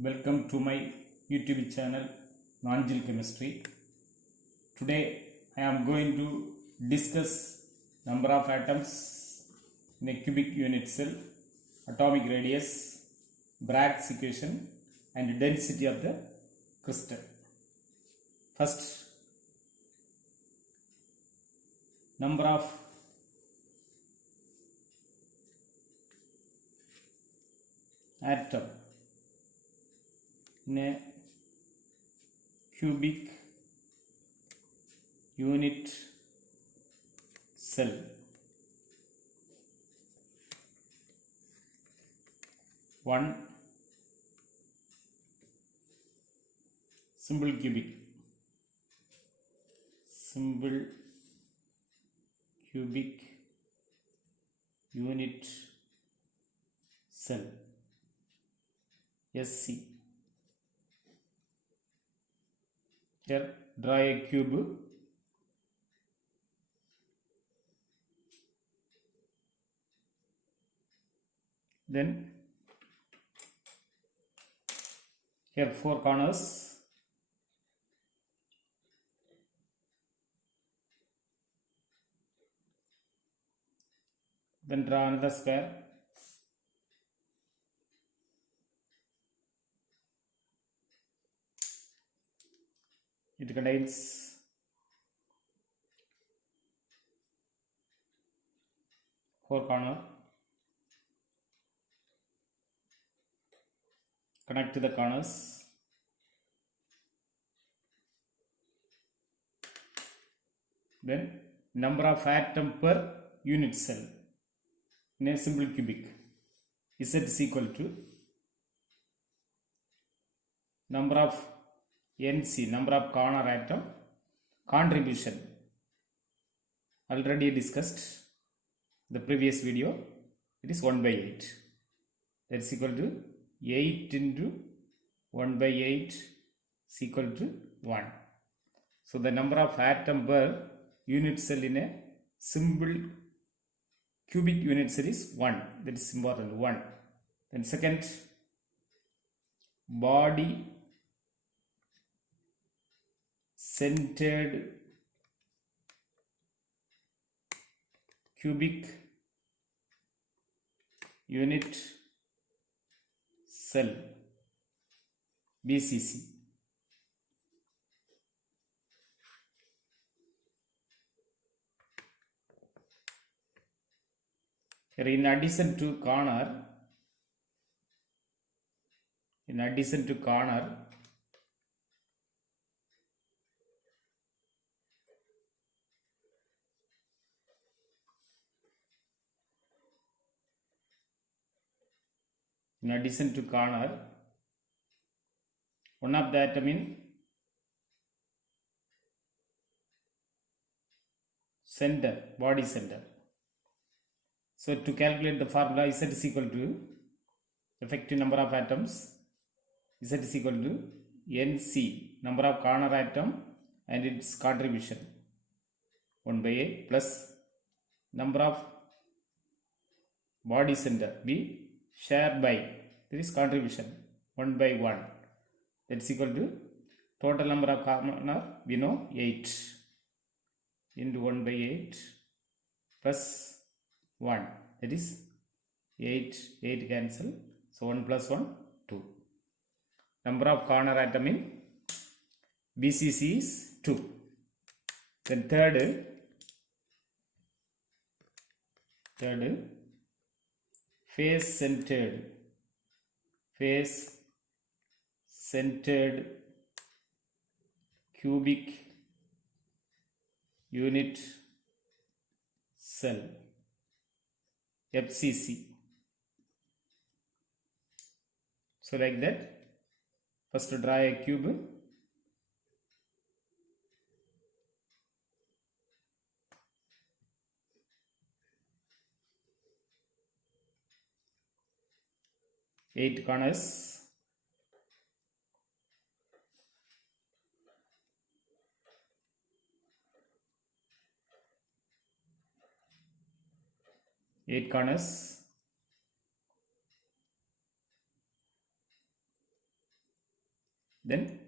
Welcome to my YouTube channel Nanjil Chemistry. Today I am going to discuss number of atoms in a cubic unit cell, atomic radius, Bragg's equation and density of the crystal. First, number of atom in a cubic unit cell. One simple cubic unit cell SC. Here draw a cube. Then here 4 corners. Then draw another square. It contains 4 corners. Connect to the corners. Then number of atom per unit cell in a simple cubic. Z is equal to number of NC, number of corner atom contribution. Already discussed the previous video. It is 1 by 8. That is equal to 8 into 1 by 8 is equal to 1. So the number of atom per unit cell in a simple cubic unit cell is 1. That is important, 1. Then second, body centered cubic unit cell BCC. Here in addition to corner, one of the atom in center, body center. So to calculate the formula, Z is equal to effective number of atoms. Z is equal to NC, number of corner atom and its contribution, 1 by 8 plus number of body center B shared by, there is contribution, 1 by 1. That's equal to total number of corner, we know 8 into 1 by 8 plus 1, that is 8 cancel, so 1 plus 1, 2. Number of corner atom in BCC is 2. Then third face centered cubic unit cell FCC. So like that, first draw a cube. Eight corners. Eight corners. Then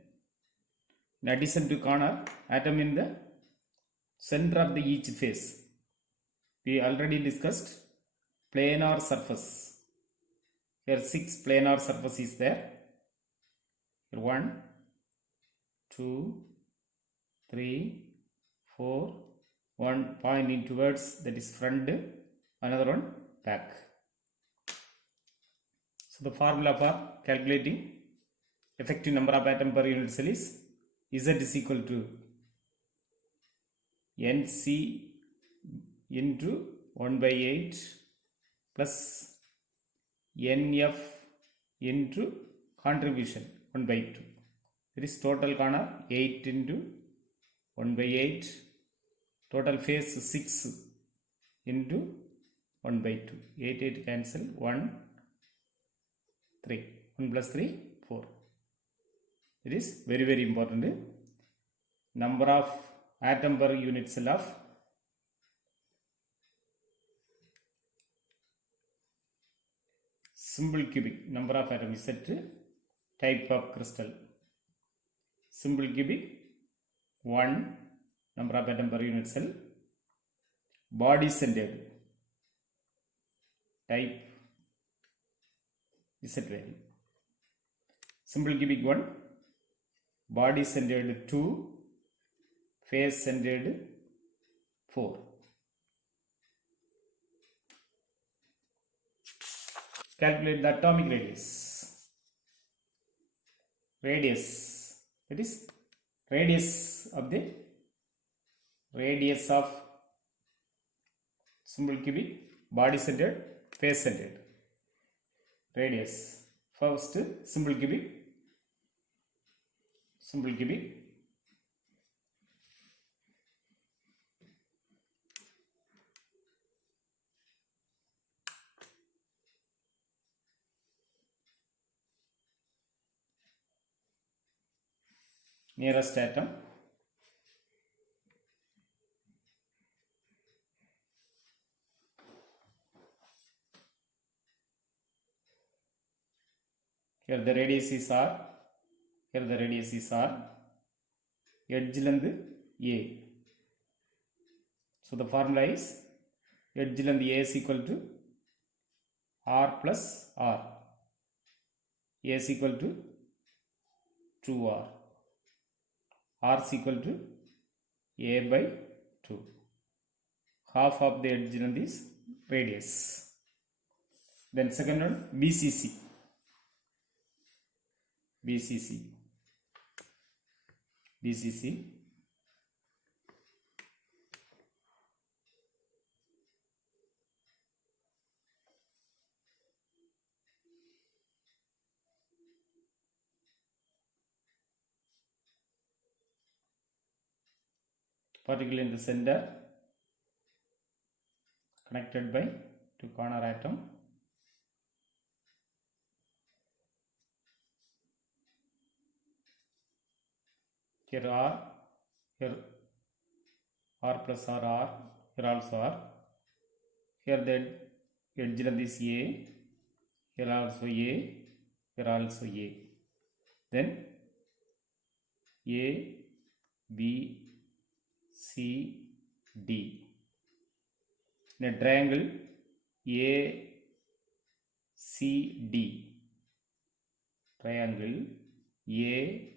in addition to corner, atom in the center of the each face. We already discussed planar surface. Here 6 planar surface is there. Here 1, 2, 3, 4, 1 pointing towards, that is front, another one back. So the formula for calculating effective number of atom per unit cell is Z is equal to Nc into 1 by 8 plus Nf into contribution 1 by 2. It is total corner 8 into 1 by 8. Total face 6 into 1 by 2. 8, 8 cancel. 1, 3. 1 plus 3, 4. It is very, very important. Number of atom per unit cell of simple cubic. Number of atom is set type of crystal. Simple cubic 1. Number of atom per unit cell. Body centered type is set value. Simple cubic 1. Body centered 2. Face centered 4. Calculate the atomic radius. Radius, that is radius of the radius of simple cubic, body centered, face centered. Radius. First simple cubic. Simple cubic. Nearest atom. Here the radius is R. Here the radius is R. Edge length A. So the formula is edge length A is equal to R plus R. A is equal to 2R. R is equal to A by 2. Half of the edge length is radius. Then second one BCC. BCC. BCC. Particle in the center, connected by two corner atom. Here R, here R plus R, here also R. Here the edge length is A, here also A, here also A. Then A, B, C, D. In a triangle A, C, D. Triangle A,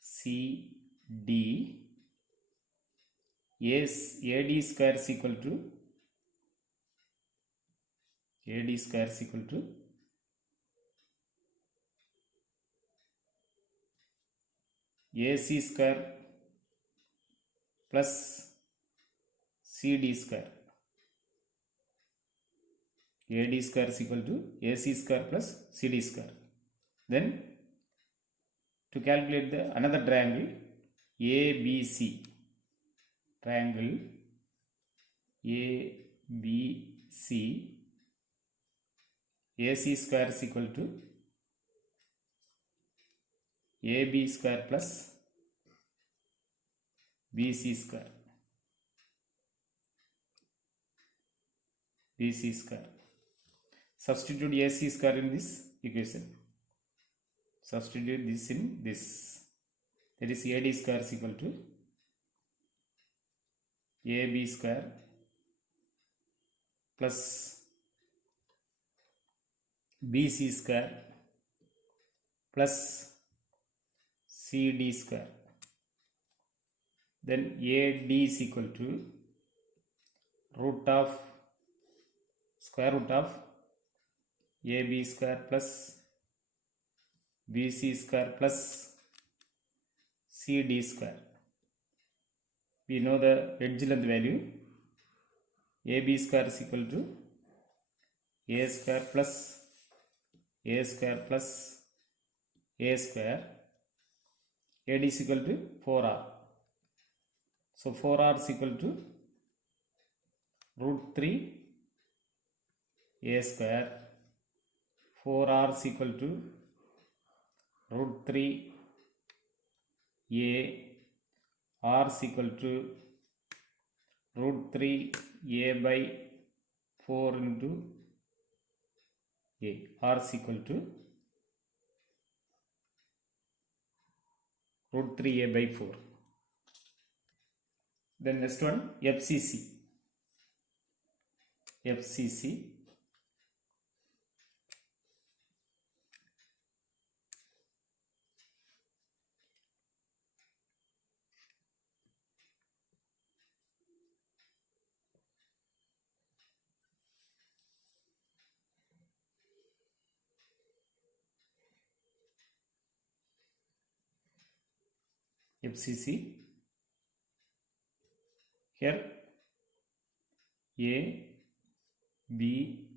C, D. AD square is equal to AC square plus CD square. AD square is equal to AC square plus CD square. Then to calculate the another triangle ABC. Triangle ABC. AC square is equal to AB square plus BC square. BC square. Substitute AC square in this equation. substitute this in this. That is AD square is equal to AB square plus BC square plus CD square. Then AD is equal to square root of AB square plus BC square plus CD square. We know the edge length value. AB square is equal to A square plus A square plus A square. AD is equal to 4R. So 4R is equal to root 3 A square. 4R is equal to root 3 A. R is equal to root 3 A by 4 into A. R is equal to root 3 A by 4. Then next one, FCC. FCC here A, B,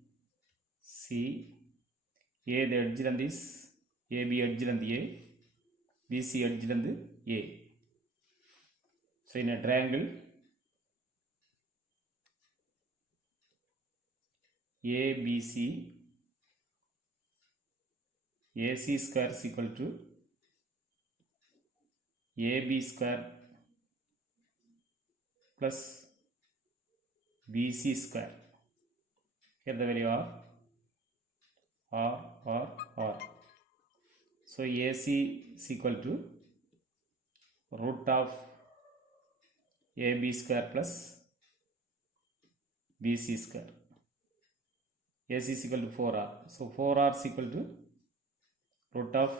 C, A the edge length is AB edge length A, BC edge length A. So in a triangle ABC, AC square is equal to AB square plus BC square. Here the value of R. So AC is equal to root of AB square plus BC square. AC is equal to 4R. So 4R is equal to root of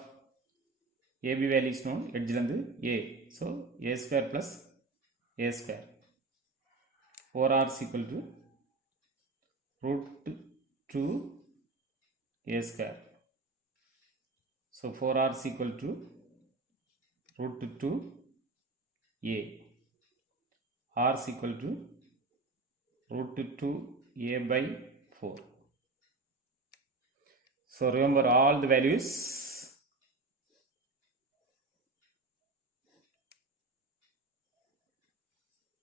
AB value is known, edge length A. So A square plus A square. 4R is equal to root 2 A square. So 4R is equal to root 2 A. R is equal to root 2 A by 4. So remember all the values.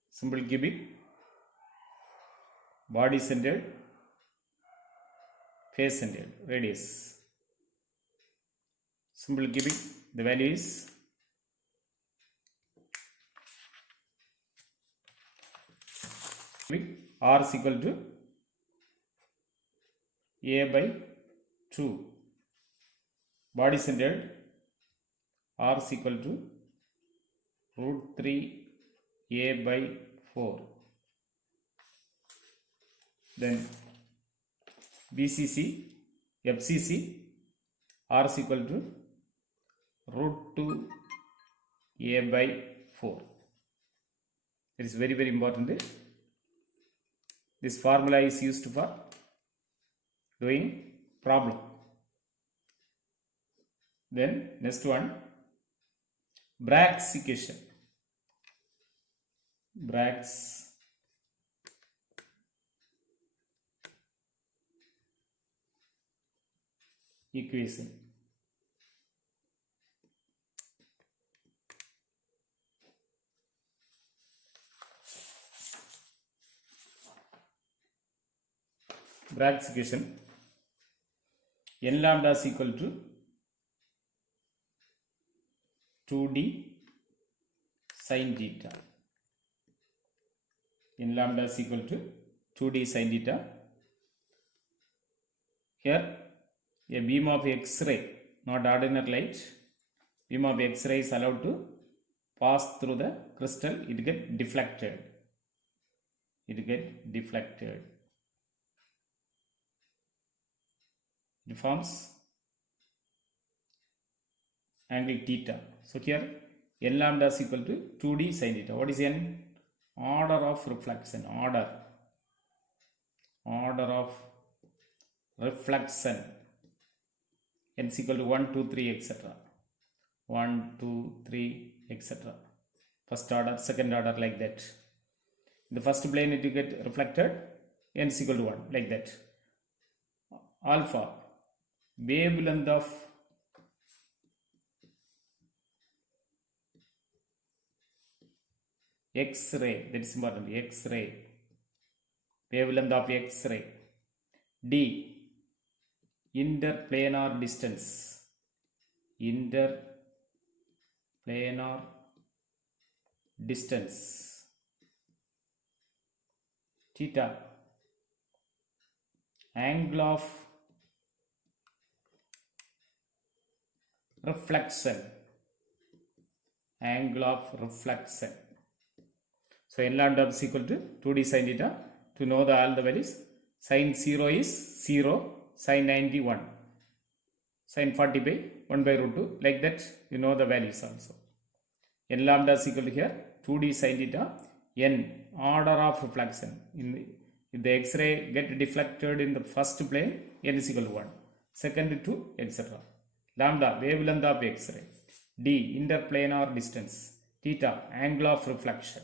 Simple cubic, body centered, face centered, radius. Simple cubic, the value is cubic, R is equal to A by 2. Body centered, R is equal to root 3 A by 4. Then BCC, FCC, R is equal to root 2 A by 4. It is very important. This formula is used for doing problem. Then next one, Bragg's equation. Bragg's equation. Bragg's equation, n lambda is equal to 2d sin theta. N lambda is equal to 2d sin theta. Here a beam of X-ray not ordinary light. Beam of X-ray is allowed to pass through the crystal. It get deflected. It forms angle theta. So here n lambda is equal to 2d sin theta. What is n? Order of reflection. Order of reflection. N is equal to 1, 2, 3, etc. 1, 2, 3, etc. First order, second order, like that. In the first plane it will get reflected. N is equal to 1, like that. Alpha, wavelength of X-ray, that is important. X-ray, wavelength of X-ray. D, interplanar distance. Interplanar distance. Theta, angle of reflection. So n lambda is equal to 2d sin theta. To know all the values, sin 0 is 0, sin 90 1, sin 40 by 1 by root 2, like that you know the values also. N lambda is equal to here 2d sin theta. N, order of reflection. If the X-ray get deflected in the first plane, n is equal to 1, second 2, etc. Lambda, wavelength of X-ray. D, interplanar distance. Theta, angle of reflection.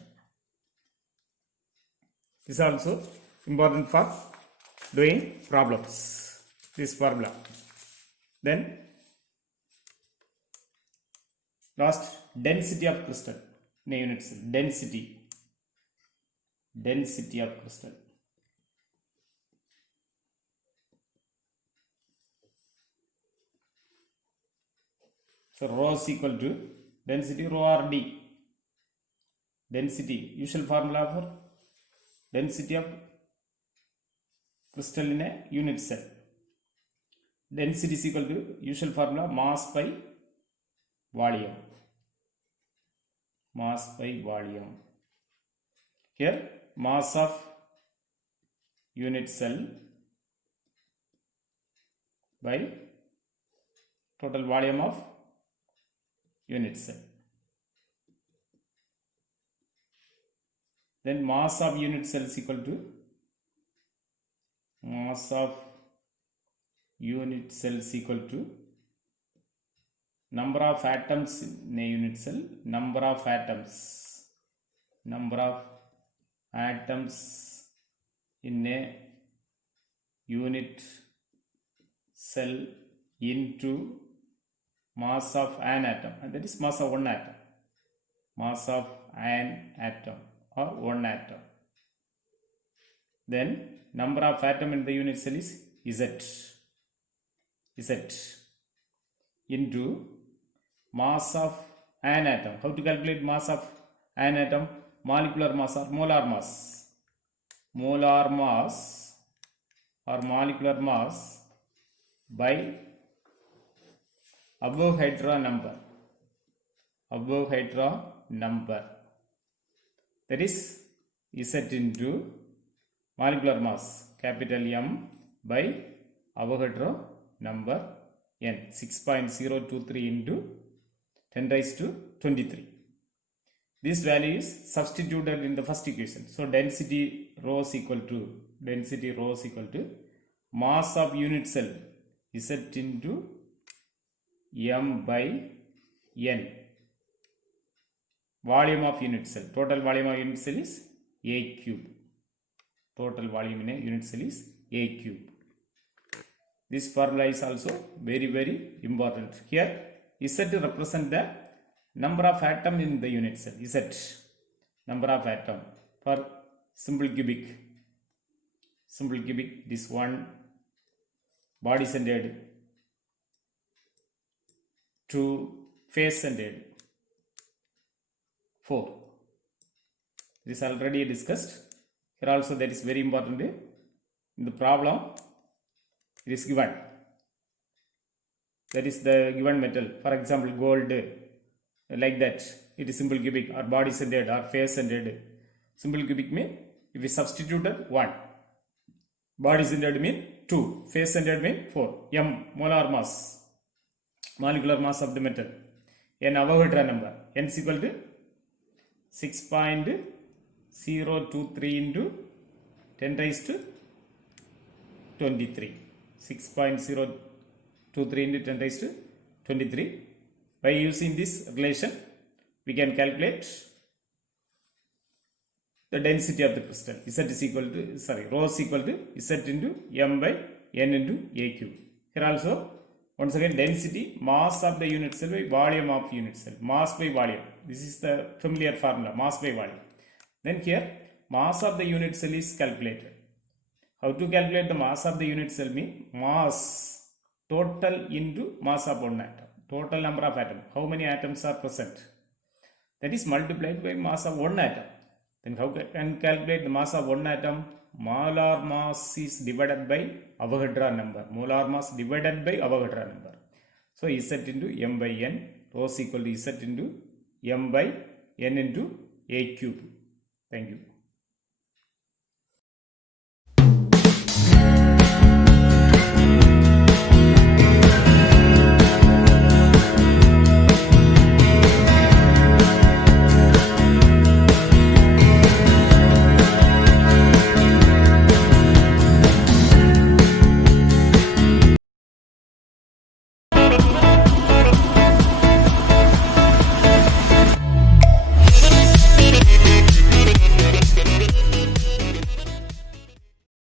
This is also important for doing problems. This formula. Then last, density of crystal in a unit cell. Density of crystal. So rho is equal to density rho r d. Density, usual formula for density of crystal in a unit cell. Density is equal to usual formula mass by volume. Here mass of unit cell by total volume of unit cell. Then mass of unit cell is equal to number of atoms in a unit cell. Number of atoms in a unit cell into mass of an atom, and that is mass of one atom. Mass of an atom or one atom. Then number of atom in the unit cell is Z into mass of an atom. How to calculate mass of an atom? Molecular mass or molar mass? Molar mass or molecular mass by Avogadro number. That is Z into molecular mass, capital M, by Avogadro number N, 6.023 into 10 raised to 23. This value is substituted in the first equation. So density rho is equal to mass of unit cell Z into M by N. Volume of unit cell. Total volume of unit cell is A cube. Total volume in a unit cell is A cube. This formula is also very, very important. Here Z represent the number of atom in the unit cell. Z, number of atom. For simple cubic, this one, body centered, 2, face centered, 4. This already discussed. Here also that is very important. In the problem, it is given that is the given metal, for example gold, like that. It is simple cubic or body centered or face centered. Simple cubic mean if we substituted 1, body centered mean 2, face centered mean 4. M molar mass, molecular mass of the metal. N Avogadro number, n is equal to 6.023 into 10 raised to 23. 6.023 into 10 raised to 23. By using this relation, we can calculate the density of the crystal. Z is equal to, rho is equal to Z into M by N into A cube. Here also, once again, density, mass of the unit cell by volume of unit cell. Mass by volume. This is the familiar formula, mass by volume. Then here, mass of the unit cell is calculated. How to calculate the mass of the unit cell mean mass total into mass of one atom. Total number of atoms. How many atoms are present? That is multiplied by mass of one atom. Then how can calculate the mass of one atom? Molar mass is divided by Avogadro number. Molar mass divided by Avogadro number. So Z into M by N, rho is equal to Z into M by N into A cube. Thank you.